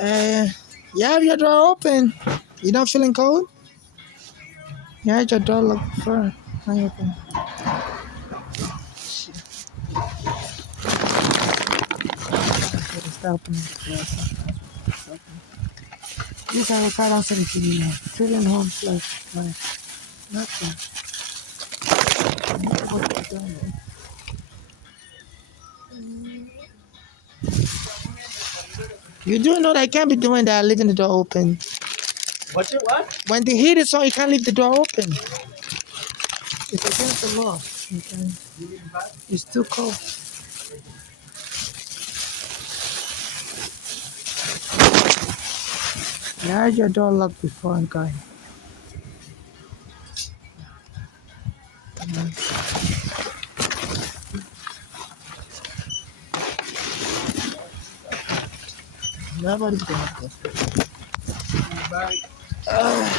Uh, you have your door open. You not feeling cold? You had your door locked before. Now you open. Stop opening the door. These are avocado for the TV. Children home flush. Like, nothing. You do know that I can't be doing that, leaving the door open. What's it, what? When the heat is on, you can't leave the door open. It's against the law. Okay. It's too cold. You had your door locked before I'm going. Nobody's gonna go.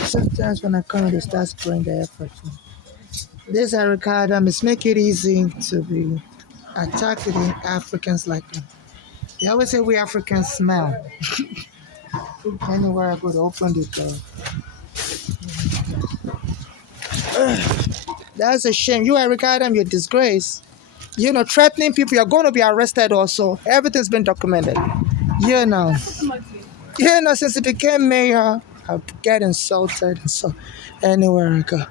Sometimes when I come, they start spraying the air freshener. This Eric Adams, make it easy to be attacking Africans like me. They always say we Africans smell. Anywhere I go to open the door. That's a shame. You, Eric Adam, you're a disgrace. You know, threatening people, you're going to be arrested also. Everything's been documented. You know. You know, since he became mayor, I get insulted and so anywhere I go.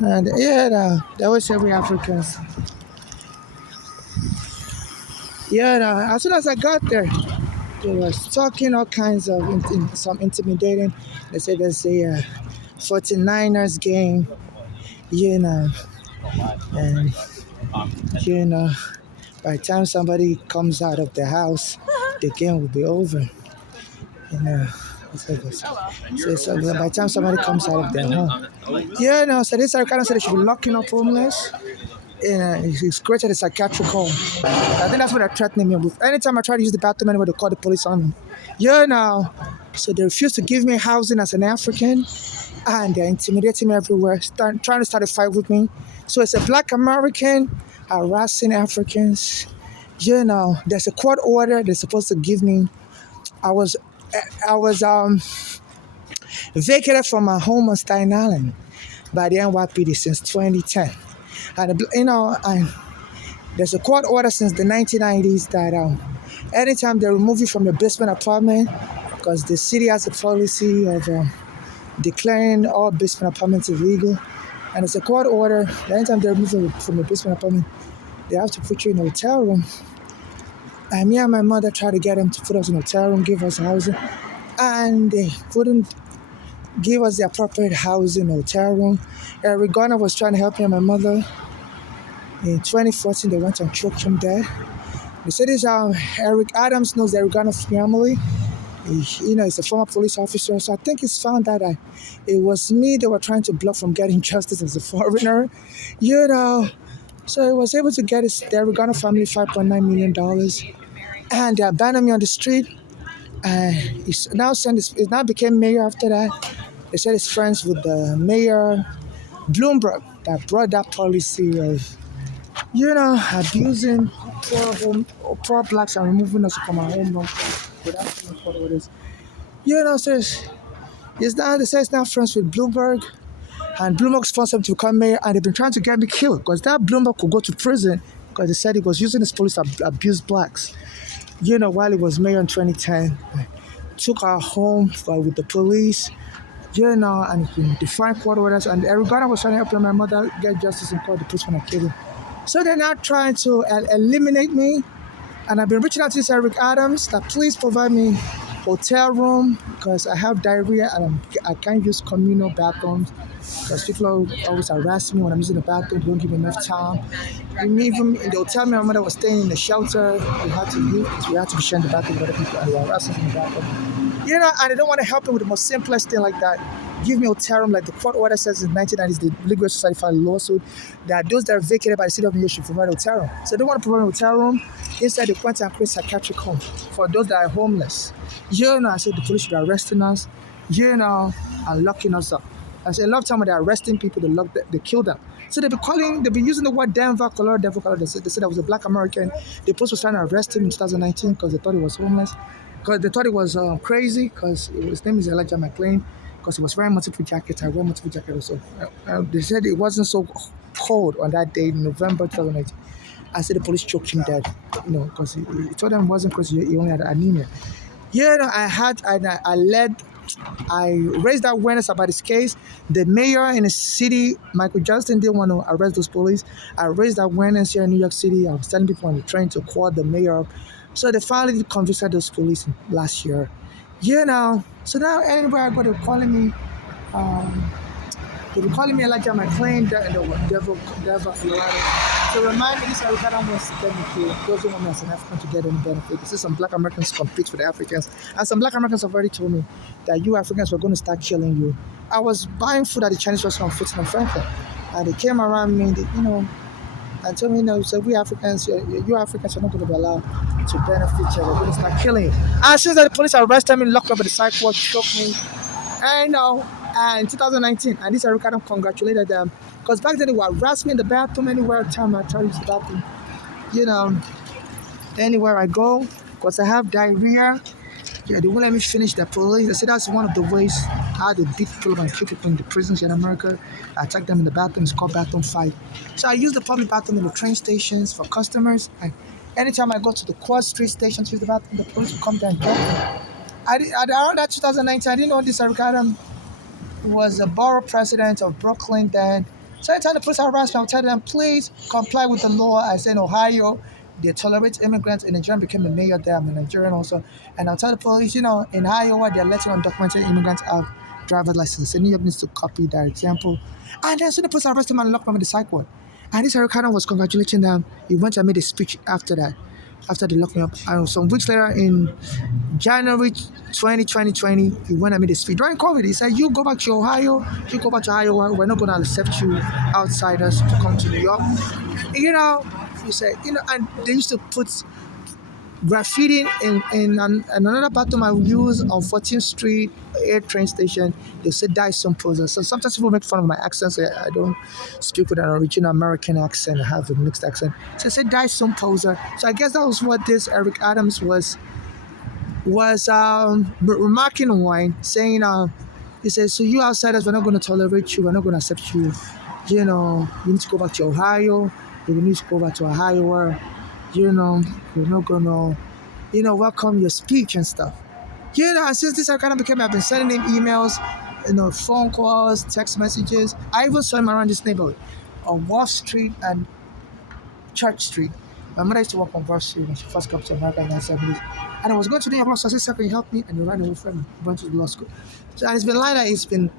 And yeah, they always say we Africans. Yeah, as soon as I got there, they was talking all kinds of some intimidating. They said there's a 49ers game, you know, and you know, by the time somebody comes out of the house, the game will be over. You know. So by the time somebody comes out of their home, yeah, no. So this Arcana said they should be locking up homeless. He's created a psychiatric home. I think that's what they're threatening me with. Anytime I try to use the bathroom, anyway, they call the police on me. Yeah, no. So they refuse to give me housing as an African, and they're intimidating me everywhere, trying to start a fight with me. So it's a Black American harassing Africans. You know, there's a court order they're supposed to give me. I was vacated from my home on Staten Island by the NYPD since 2010. And, you know, and there's a court order since the 1990s that anytime they remove you from your basement apartment, because the city has a policy of declaring all basement apartments illegal. And it's a court order that anytime they remove you from your basement apartment, they have to put you in a hotel room. And me and my mother tried to get them to put us in a hotel room, give us housing, and they couldn't give us the appropriate housing hotel room. Eric Garner was trying to help me and my mother. In 2014, they went and choked him dead. They said this Eric Adams knows the Eric Garner family. He's a former police officer, so I think he's found out that it was me they were trying to block from getting justice as a foreigner. You know, so he was able to get the Eric Garner family $5.9 million, and they abandoned me on the street. He's now became mayor after that. They said he's friends with the mayor, Bloomberg, that brought that policy of, abusing poor blacks and removing us from our home without knowing what it is. They say he's now friends with Bloomberg, and Bloomberg sponsored him to become mayor, and they've been trying to get me killed because that Bloomberg could go to prison because they said he was using his police to abuse blacks. While he was mayor in 2010, took our home with the police, and defined court orders. And Eric Garner was trying to help my mother get justice in court, the policeman had killed him. So they're now trying to eliminate me. And I've been reaching out to this Eric Adams that please provide me hotel room because I have diarrhea and I can't use communal bathrooms because people always harass me when I'm using the bathroom. They don't give me enough time. They'll tell me my mother was staying in the shelter. We had to leave because we had to be sharing the bathroom with other people and they were harassing us in the bathroom. And they don't want to help me with the most simplest thing like that. Give me a hotel room like the court order says in 1990s, the Legal Society filed a lawsuit that those that are vacated by the city of New York should provide a hotel room. So they want to provide a hotel room inside the Quentin and Chris psychiatric home for those that are homeless. I said the police should be arresting us, and locking us up. I said a lot of time when they're arresting people, they kill them. So they've been using the word Denver, Colorado. They said that was a black American. The police was trying to arrest him in 2019 because they thought he was homeless, because they thought he was crazy, because his name is Elijah McClain, because he was wearing multiple jackets. I wear multiple jackets also. They said it wasn't so cold on that day in November 2019. I said the police choked him dead, because he told them it wasn't because he only had anemia. I raised awareness about this case. The mayor in the city, Michael Johnston, didn't want to arrest those police. I raised awareness here in New York City. I was telling people on the train to call the mayor up. So they finally convicted those police last year. So now anywhere I go, they'll be calling me Elijah McClain, Devil, Colorado. So remind me, this African wants benefit. Those who want me as an African to get any benefit. This is some black Americans compete with the Africans. And some black Americans have already told me that you Africans were going to start killing you. I was buying food at the Chinese restaurant on 14th and Franklin. And they came around me, and told me, so we Africans, you Africans are not going to be allowed to benefit each other. We're going to start killing you. And since the police arrested me, locked up at the psych ward, choked me, and in 2019, and this Ricardo congratulated them, because back then they would harass me in the bathroom anywhere time I try to use the bathroom. Anywhere I go, because I have diarrhea. They won't let me finish the police. They said that's one of the ways how they beat people and kill people in the prisons here in America. I attack them in the bathroom. It's called bathroom fight. So I use the public bathroom in the train stations for customers. And anytime I go to the Quad Street station to use the bathroom, the police will come there and kill me. Around that 2019, I didn't know this Ricardo was a borough president of Brooklyn then. So anytime the police harass me, I'll tell them, please comply with the law. I say in Ohio, they tolerate immigrants. In Nigeria, became a mayor there. I'm a Nigerian also. And I'll tell the police, in Iowa, they're letting undocumented immigrants have driver's licenses. So New York needs to copy that example. And then so the police arrested him and locked him in the psych ward. And this Ricardo was congratulating them. He went and made a speech after that, after they locked me up. And some weeks later, in January 2020, he went and made a speech during COVID. He said, you go back to Ohio, we're not going to accept you outsiders to come to New York. He said, and they used to put graffiti in another bathroom I use on 14th Street Air train station. They say Dyson Poser. So sometimes people make fun of my accent. So I don't speak with an original American accent. I have a mixed accent. So they say Dyson Poser. So I guess that was what this Eric Adams was remarking on, saying, he says, so you outsiders, we're not going to tolerate you. We're not going to accept you. You need to go back to Ohio. You need to go back to Ohio where, we're not going to, welcome your speech and stuff. And since this kind of became, I've been sending him emails, phone calls, text messages. I even saw him around this neighborhood on Wall Street and Church Street. My mother used to work on Wall Street when she first came to America in the 70s. And I was going to New York, so I said, sir, can you help me? And he ran away from me, went to the law school. And it's been like that. He's been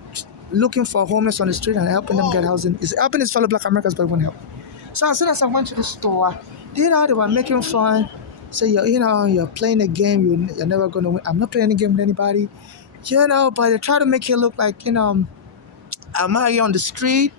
looking for homeless on the street and helping them get housing. He's helping his fellow black Americans, but he won't help. So as soon as I went to the store, they were making fun. So you're playing a game, you're never gonna win. I'm not playing any game with anybody. But they try to make it look like, I'm out here on the street,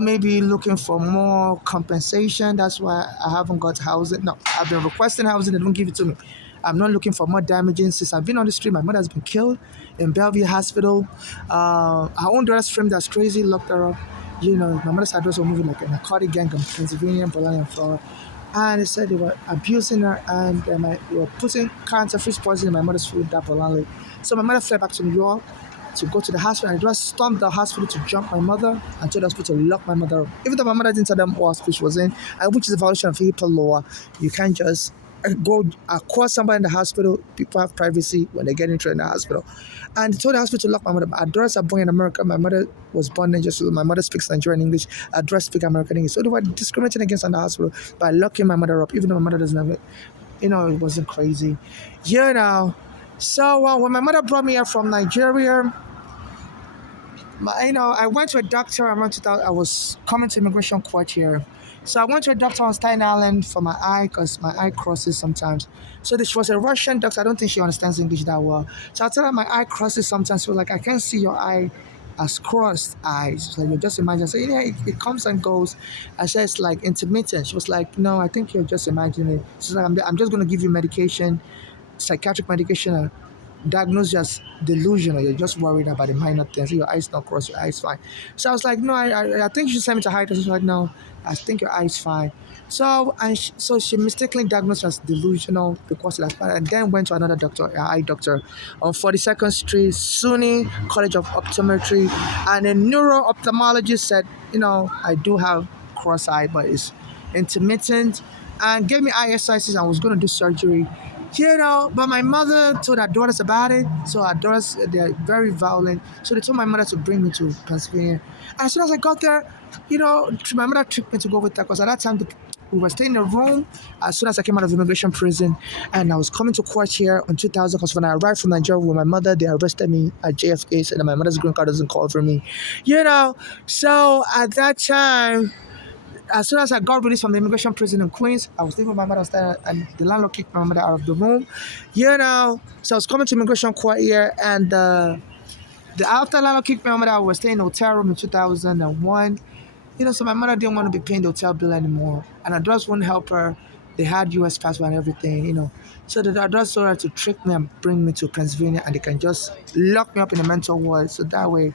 maybe looking for more compensation. That's why I haven't got housing. No, I've been requesting housing, they don't give it to me. I'm not looking for more damaging. Since I've been on the street, my mother has been killed in Bellevue Hospital. Her own daughter's friend that's crazy locked her up. My mother's address was moving like a narcotic gang in Pennsylvania, Bologna, and Florida. And they said they were abusing her and they were putting cancer-free poison in my mother's food, that Bologna. So my mother fled back to New York to go to the hospital. I just stormed the hospital to jump my mother and told the hospital to lock my mother up. Even though my mother didn't tell them what hospital she was in, which is a violation of HIPAA law. You can't just go across somebody in the hospital. People have privacy when they get into the hospital. And they told the hospital to lock my mother. Our daughters are born in America. My mother was born in Nigeria. My mother speaks Nigerian English. Our daughters speak American English. So they were discriminating against the hospital by locking my mother up, even though my mother doesn't have it. It wasn't crazy. So when my mother brought me here from Nigeria, I went to a doctor. I was coming to immigration court here. So I went to a doctor on Staten Island for my eye, because my eye crosses sometimes. So she was a Russian doctor. I don't think she understands English that well. So I tell her my eye crosses sometimes. She was like, I can't see your eye as crossed eyes. So you just imagine. So it comes and goes. I said it's like intermittent. She was like, no, I think you're just imagining it. She's like, I'm just going to give you medication, psychiatric medication, diagnosed you as delusional. You're just worried about the minor things. Your eyes not crossed, your eyes fine. So I was like, no, I think you should send me to high test. I was like, no, I think your eyes fine. So she mistakenly diagnosed us delusional because of that, and then went to another doctor, an eye doctor, on 42nd Street, SUNY College of Optometry, and a neuro ophthalmologist said, I do have cross eye, but it's intermittent, and gave me eye exercises. I was going to do surgery. But my mother told her daughters about it. So her daughters, they're very violent. So they told my mother to bring me to Pennsylvania. And as soon as I got there, my mother tricked me to go with her because at that time we were staying in a room as soon as I came out of immigration prison, and I was coming to court here in 2000 because when I arrived from Nigeria with my mother, they arrested me at JFK, said that my mother's green card doesn't cover me. So at that time, as soon as I got released from the immigration prison in Queens, I was living with my mother upstairs, and the landlord kicked my mother out of the room. So I was coming to immigration court here, and after landlord kicked my mother, I was staying in a hotel room in 2001. So my mother didn't want to be paying the hotel bill anymore, and her daughters wouldn't help her. They had U.S. passport and everything. So the daughters told her to trick me and bring me to Pennsylvania, and they can just lock me up in a mental ward. So that way,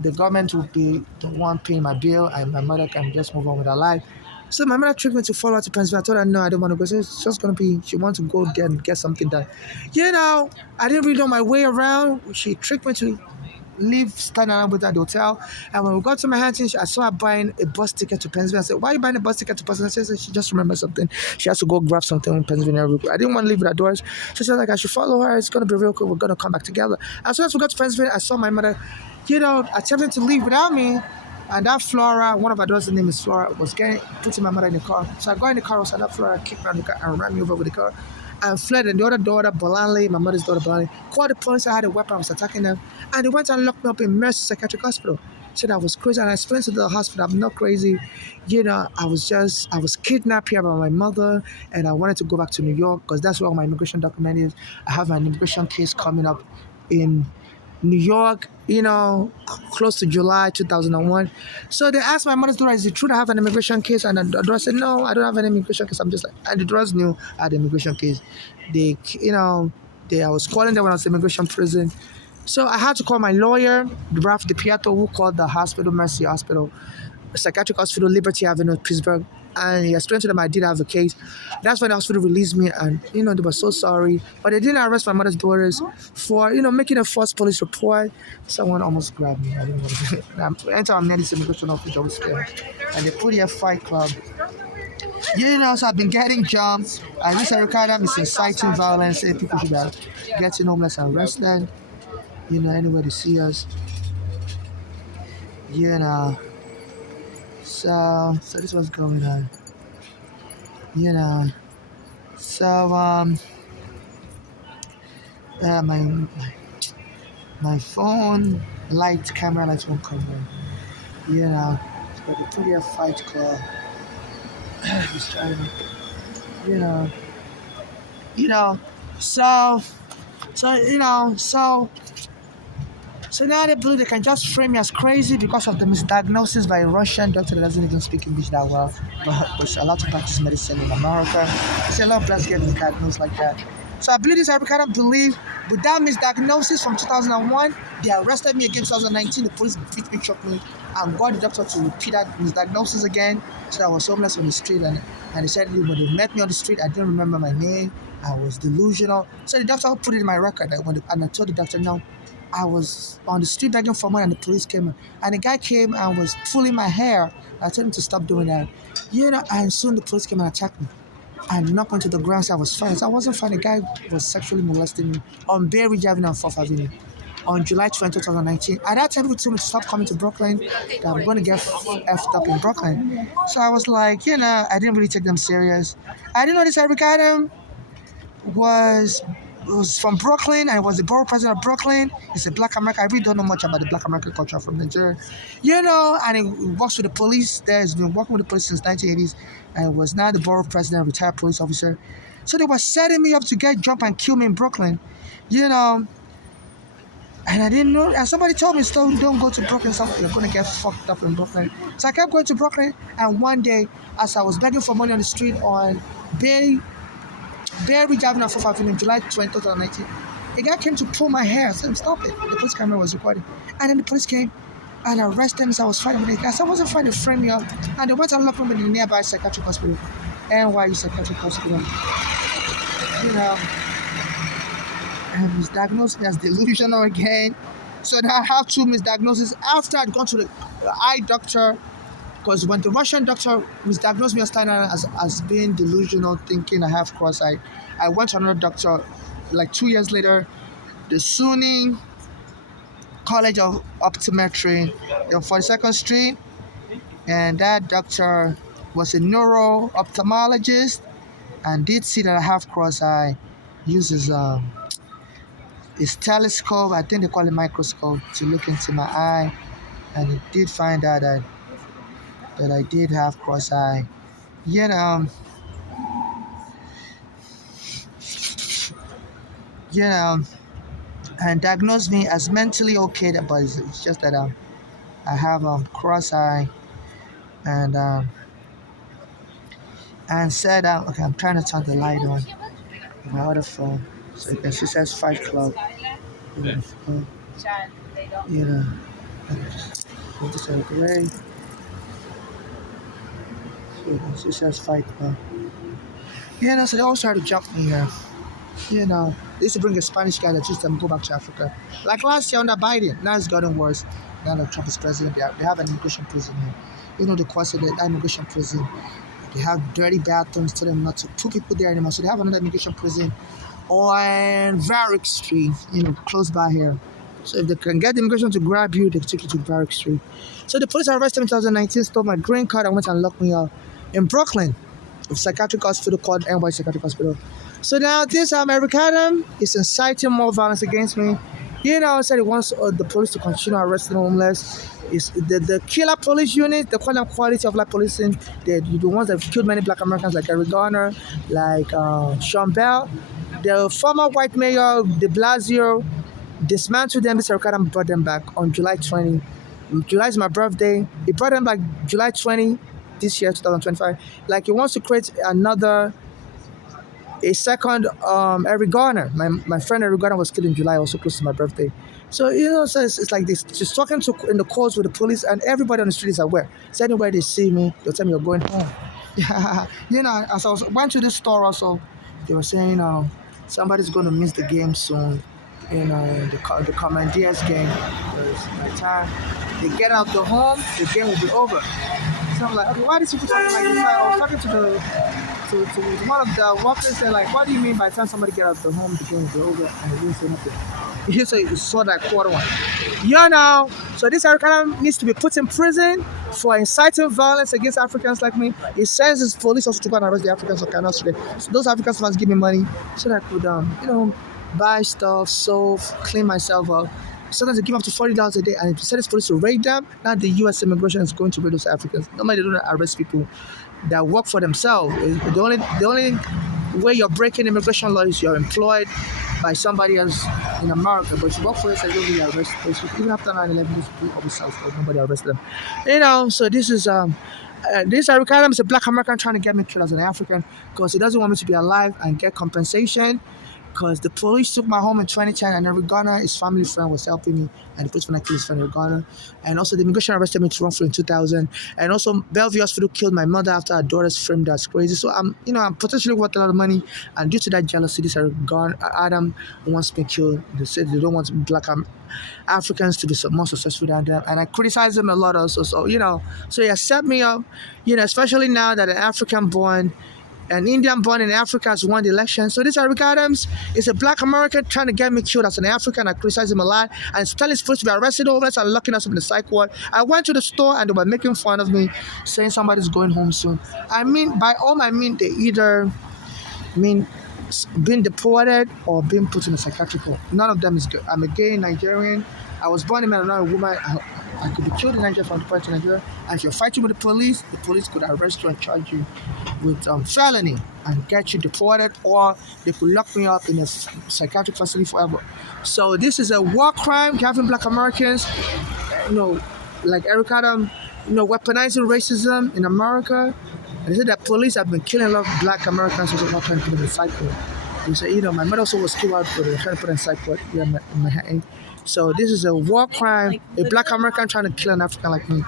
the government will be the one paying my bill, and my mother can just move on with her life. So my mother tricked me to follow her to Pennsylvania. I told her, no, I don't want to go. So it's just going to be, she wants to go there and get something done. I didn't really know my way around. She tricked me to leave Staten Island with at the hotel. And when we got to Manhattan, I saw her buying a bus ticket to Pennsylvania. I said, why are you buying a bus ticket to Pennsylvania? She said she just remembered something. She has to go grab something in Pennsylvania real quick. I didn't want to leave with her doors. So she said, I should follow her. It's going to be real quick. We're going to come back together. As soon as we got to Pennsylvania, I saw my mother, attempting to leave without me. And that Flora, one of our daughters' name is Flora, was putting my mother in the car. So I got in the car, so that Flora kicked me out of the car and ran me over with the car and fled. And the other daughter, Bolanley, my mother's daughter, Bolanley, called the police. I had a weapon. I was attacking them. And they went and locked me up in Mercy Psychiatric Hospital. Said I was crazy. And I explained to the hospital, I'm not crazy. I was kidnapped here by my mother. And I wanted to go back to New York because that's where all my immigration document is. I have an immigration case coming up in New York, close to July 2001. So they asked my mother's daughter, is it true that I have an immigration case? And the daughter said, no, I don't have an immigration case. I'm just like, and the daughters knew I had an immigration case. I was calling them when I was in immigration prison. So I had to call my lawyer, Ralph DiPietro, who called the hospital, Mercy Hospital, Psychiatric Hospital, Liberty Avenue, Pittsburgh. And he explained to them I did have a case. That's when the hospital released me, and they were so sorry. But they didn't arrest my mother's daughters for making a false police report. Someone almost grabbed me. I didn't want to. Anytime I'm near this immigration office, I was scared. And they put here Fight Club. So I've been getting jumped. And this Ericadam is inciting violence. Say people should be getting homeless and arrested. Anywhere they see us. So this is what's going on. So my phone camera lights won't come on. But the pretty Fight Club. He's trying So now they believe they can just frame me as crazy because of the misdiagnosis by a Russian doctor that doesn't even speak English that well, but was allowed to practice medicine in America. So a lot of blacks get misdiagnosed like that. So I believe this African believe with that misdiagnosis from 2001, they arrested me again in 2019. The police beat me, choked me, and got the doctor to repeat that misdiagnosis again. So I was homeless on the street, and they said when they met me on the street, I didn't remember my name. I was delusional. So the doctor put it in my record, and I told the doctor, no, I was on the street begging for money, and the police came in. And the guy came and was pulling my hair. I told him to stop doing that. And soon the police came and attacked me. And knocked me to the ground, so I was fine. So I wasn't fine. The guy was sexually molesting me on Bay Ridge Avenue and 4th Avenue on July 20, 2019. At that time, he told me to stop coming to Brooklyn, that I'm going to get effed up in Brooklyn. So I was like, I didn't really take them serious. I didn't know this Eric Adam was from Brooklyn, and was the borough president of Brooklyn. He's a black American. I really don't know much about the black American culture from Nigeria. And he works with the police there. He's been working with the police since 1980s, and was now the borough president, retired police officer. So they were setting me up to get jump and kill me in Brooklyn. And I didn't know. And somebody told me, don't go to Brooklyn. You're going to get fucked up in Brooklyn. So I kept going to Brooklyn. And one day, as I was begging for money on the street on Bay Ridge Avenue and 4th Avenue in July 20, 2019, A guy came to pull my hair. I said, stop it. The police camera was recording. And then the police came and arrested me. So I was fighting with the guys. I wasn't fighting to frame me up. And they went and locked me in the nearby psychiatric hospital, NYU Psychiatric Hospital. You know, and misdiagnosed me as delusional again. So then I have two misdiagnoses after I'd gone to the eye doctor. Because when the Russian doctor misdiagnosed me as being delusional, thinking I have cross-eyed, I went to another doctor like 2 years later, the SUNY College of Optometry on 42nd Street, and that doctor was a neuro-ophthalmologist and did see that I have cross-eye, uses his telescope, I think they call it microscope, to look into my eye, and he did find out that I did have cross-eye. You know, and diagnosed me as mentally okay, but it's just that I have cross-eye, and said, okay, I'm trying to turn the light on my other phone, so you can see it says Fight Club. You know, put this out gray. So it says Fight Club. So they all started to jump me here. They used to bring a Spanish guy that used to go back to Africa. Like last year under Biden, now it's gotten worse. Now that Trump is president, they have an immigration prison here. The course of the immigration prison. They have dirty bathrooms, tell them not to put people there anymore. So they have another immigration prison on Varick Street, close by here. So if they can get the immigration to grab you, they take you to Varick Street. So the police arrested me in 2019, stole my green card, and went and locked me up in Brooklyn, a psychiatric hospital called NYU Psychiatric Hospital. So now this Eric Adam is inciting more violence against me. Said he wants the police to continue arresting homeless. It's the killer police unit, they call them quality of life policing. They're the ones that have killed many black Americans like Eric Garner, like Sean Bell. The former white mayor, de Blasio, dismantled them. Mr. Eric Adam brought them back on July 20. July is my birthday. He brought them back July 20 this year, 2025. Like he wants to create a second Eric Garner. My friend Eric Garner was killed in July, also close to my birthday. So so it's like this. She's talking in the calls with the police, and everybody on the street is aware. So anywhere they see me, they'll tell me you're going home. As I went to the store also, they were saying somebody's going to miss the game soon. The Commandeers game. Because by the time they get out the home, the game will be over. So I'm like, okay, why did people talking like this? I was talking to one of the workers, they're like, what do you mean by the time somebody get out the home, the game will be over? And they didn't say nothing. So you saw that quarter one. So this Eric Adam needs to be put in prison for inciting violence against Africans like me. He sends his police also to go and arrest the Africans of Canada today. So those Africans must give me money so that I could, buy stuff, soap, clean myself up. Sometimes they give up to $40 a day, and if you send this police to raid them, now the U.S. immigration is going to raid those Africans. Normally, they don't arrest people that work for themselves. The only way you're breaking immigration law is you're employed by somebody else in America. But if you work for yourself, you don't really arrest people. Even after 9/11, these people always self-employed, nobody arrests them. So this is this Eric Adams is a black American trying to get me killed as an African because he doesn't want me to be alive and get compensation. Because the police took my home in 2010, and Eric Garner, his family friend, was helping me, and the police when I killed his friend Eric Garner. And also the immigration arrested me in Toronto in 2000, and also Bellevue Hospital killed my mother after her daughter's framed. That's crazy. So I'm potentially worth a lot of money, and due to that jealousy, this Eric Garner, Adam wants me killed. They said they don't want black Africans to be more successful than them, and I criticize them a lot also. So so he set me up, especially now that an Indian born in Africa has won the election. So this Eric Adams is a black American trying to get me killed as an African. I criticize him a lot. And it's telling his police to be arrested over us and locking us up in the psych ward. I went to the store and they were making fun of me, saying somebody's going home soon. By home, I mean they either mean being deported or being put in a psychiatric home. None of them is good. I'm a gay Nigerian. I was born in man, I'm not a woman. I could be killed in Nigeria from deported to Nigeria. And if you're fighting with the police could arrest you and charge you with felony and get you deported, or they could lock me up in a psychiatric facility forever. So this is a war crime, having black Americans, like Eric Adam, weaponizing racism in America. And they said that police have been killing a lot of black Americans who are trying to put in the cycle. You say, my mother also was killed out, but they're trying to put her in psych ward here in Manhattan. So this is a war crime, a black American trying to kill an African like me.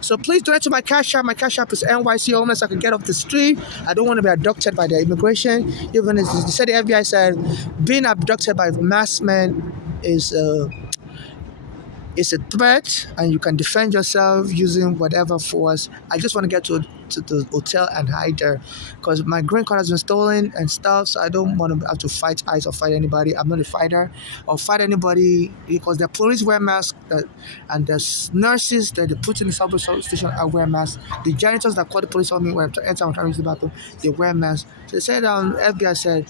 So please donate to my cash app. My cash app is NYC homeless. I can get off the street. I don't want to be abducted by the immigration. Even as they said, the FBI said being abducted by masked men is it's a threat and you can defend yourself using whatever force. I just want to get to the hotel and hide there because my green card has been stolen and stuff, so I don't want to have to fight ICE or fight anybody. I'm not a fighter or fight anybody because the police wear masks and the nurses that they put in the subway station are wear masks. The janitors that call the police on me when I'm trying to use the bathroom, they wear masks. So they said, FBI said,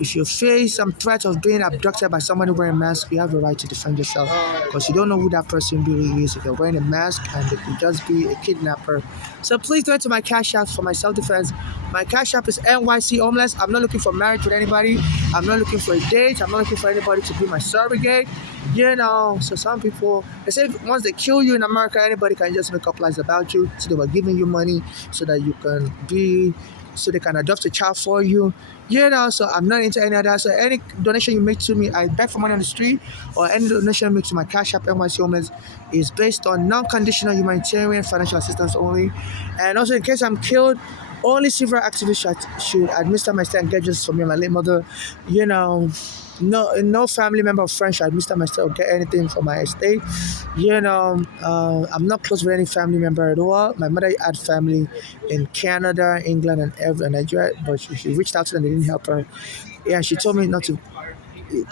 if you face some threat of being abducted by somebody wearing a mask, you have the right to defend yourself because you don't know who that person really is. If they're wearing a mask and they could just be a kidnapper. So please donate to my cash app for my self-defense. My cash app is NYC homeless. I'm not looking for marriage with anybody. I'm not looking for a date. I'm not looking for anybody to be my surrogate. So some people, they say once they kill you in America, anybody can just make up lies about you. So they were giving you money so that you can so they can adopt a child for you. So I'm not into any of that. So any donation you make to me, I beg for money on the street, or any donation you make to my cash app, NYC Homeless, is based on non-conditional humanitarian financial assistance only. And also, in case I'm killed, only civil activists should administer my stay and get justice for me and my late mother. No family member or friend should administer my stay or get anything from my estate. I'm not close with any family member at all. My mother had family in Canada, England, and Nigeria, but she reached out to them, they didn't help her. Yeah, she told me not to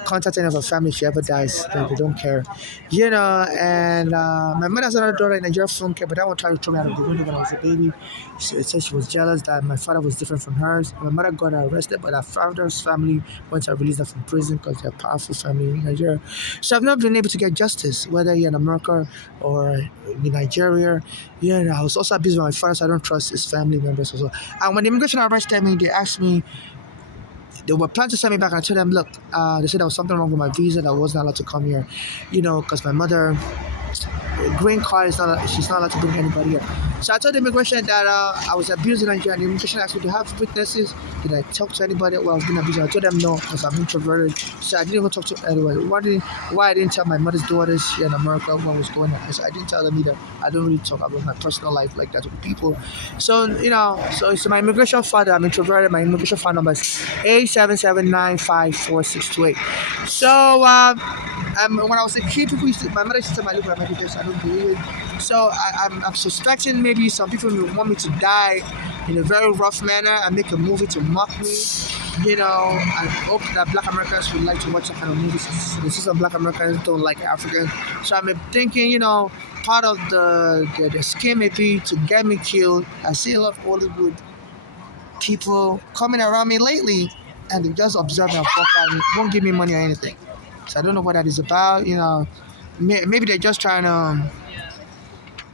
contact any of her family if she ever dies. They don't care. And my mother has another daughter in Nigeria from care, but that one tried to throw me out of the window when I was a baby. She said she was jealous that my father was different from hers. My mother got arrested, but her father's family went to release her from prison because they're a powerful family in Nigeria. So I've not been able to get justice, whether you're in America or in Nigeria. I was also abused by my father, so I don't trust his family members also. And when the immigration arrested me, they asked me, they were planning to send me back, and I told them, look, they said there was something wrong with my visa, that I wasn't allowed to come here, because my mother, green card she's not allowed to bring anybody here. So I told the immigration that I was abused in Nigeria, and the immigration asked me to have witnesses. Did I talk to anybody while I was being abused? I told them no, because I'm introverted. So I didn't even talk to anyone. Why I didn't tell my mother's daughters here in America what was going on? So I didn't tell them either. I don't really talk about my personal life like that with people. So, so my immigration father, I'm introverted. My immigration phone number is 877-954-4628. So, when I was a kid, my mother used to tell me I look like Michael Jackson. I don't believe it. So I'm suspecting maybe some people will want me to die in a very rough manner and make a movie to mock me. I hope that Black Americans would like to watch that kind of movies. Since some Black Americans don't like Africans. So I'm thinking, part of the scheme may be to get me killed. I see a lot of Hollywood people coming around me lately, and they just observe me and fuck out me, won't give me money or anything. So I don't know what that is about. Maybe they're just trying to,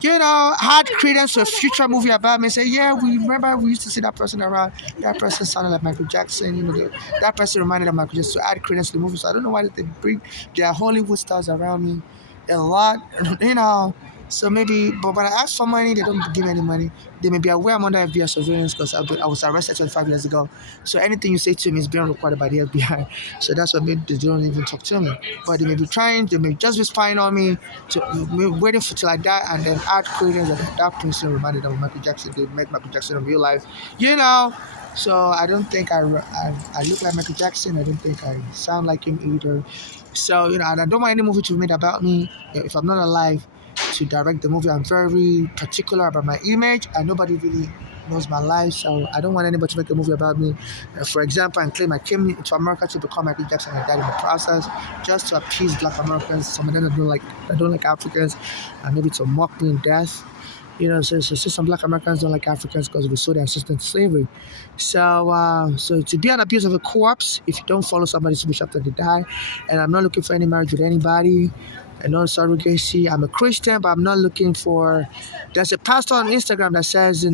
add credence to a future movie about me. Say, yeah, we used to see that person around. That person sounded like Michael Jackson. That person reminded of Michael Jackson. To add credence to the movie. So I don't know why they bring their Hollywood stars around me a lot. So maybe, but when I ask for money, they don't give me any money. They may be aware I'm under FBI surveillance because I was arrested 25 years ago. So anything you say to me is being recorded by the FBI. So that's why maybe they don't even talk to me. But they may be trying, they may just be spying on me, waiting till I die, and then add credence that person reminded them of Michael Jackson. They met Michael Jackson in real life. So I don't think I look like Michael Jackson. I don't think I sound like him either. So, and I don't want any movie to be made about me if I'm not alive. To direct the movie, I'm very particular about my image, and nobody really knows my life, so I don't want anybody to make a movie about me. For example, and claim I came to America to become Michael Jackson and I died in the process, just to appease Black Americans. Some of them don't like Africans, and maybe to mock me in death. So some Black Americans don't like Africans because we saw their assistant slavery. So to be an abuse of a corpse, if you don't follow somebody's wish after they die, and I'm not looking for any marriage with anybody. And no surrogacy. I'm a Christian, but I'm not looking for. There's a pastor on Instagram that says,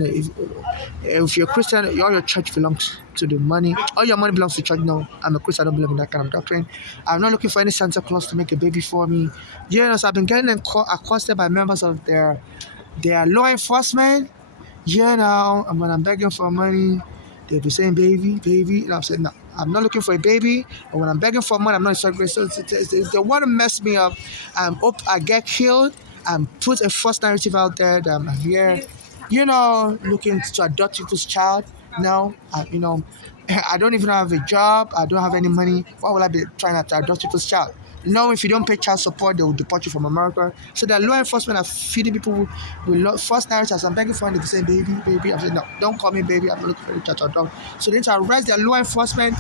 if you're a Christian, all your church belongs to the money. All your money belongs to church. No, I'm a Christian. I don't believe in that kind of doctrine. I'm not looking for any Santa Claus to make a baby for me. So I've been getting accosted by members of their law enforcement. And when I'm begging for money, They'll be saying, baby, baby. And I'm saying, no, I'm not looking for a baby. And when I'm begging for money, I'm not struggling. So they want to mess me up. Hope I get killed and put a false narrative out there that I'm here, looking to adopt people's child. No, I don't even have a job. I don't have any money. Why would I be trying to adopt people's child? No, if you don't pay child support, they will deport you from America. So the law enforcement are feeding people with false narratives. I'm begging for them to say, baby, baby. I'm saying, no, don't call me baby. I'm not looking for a child or dog. So they need to arrest their law enforcement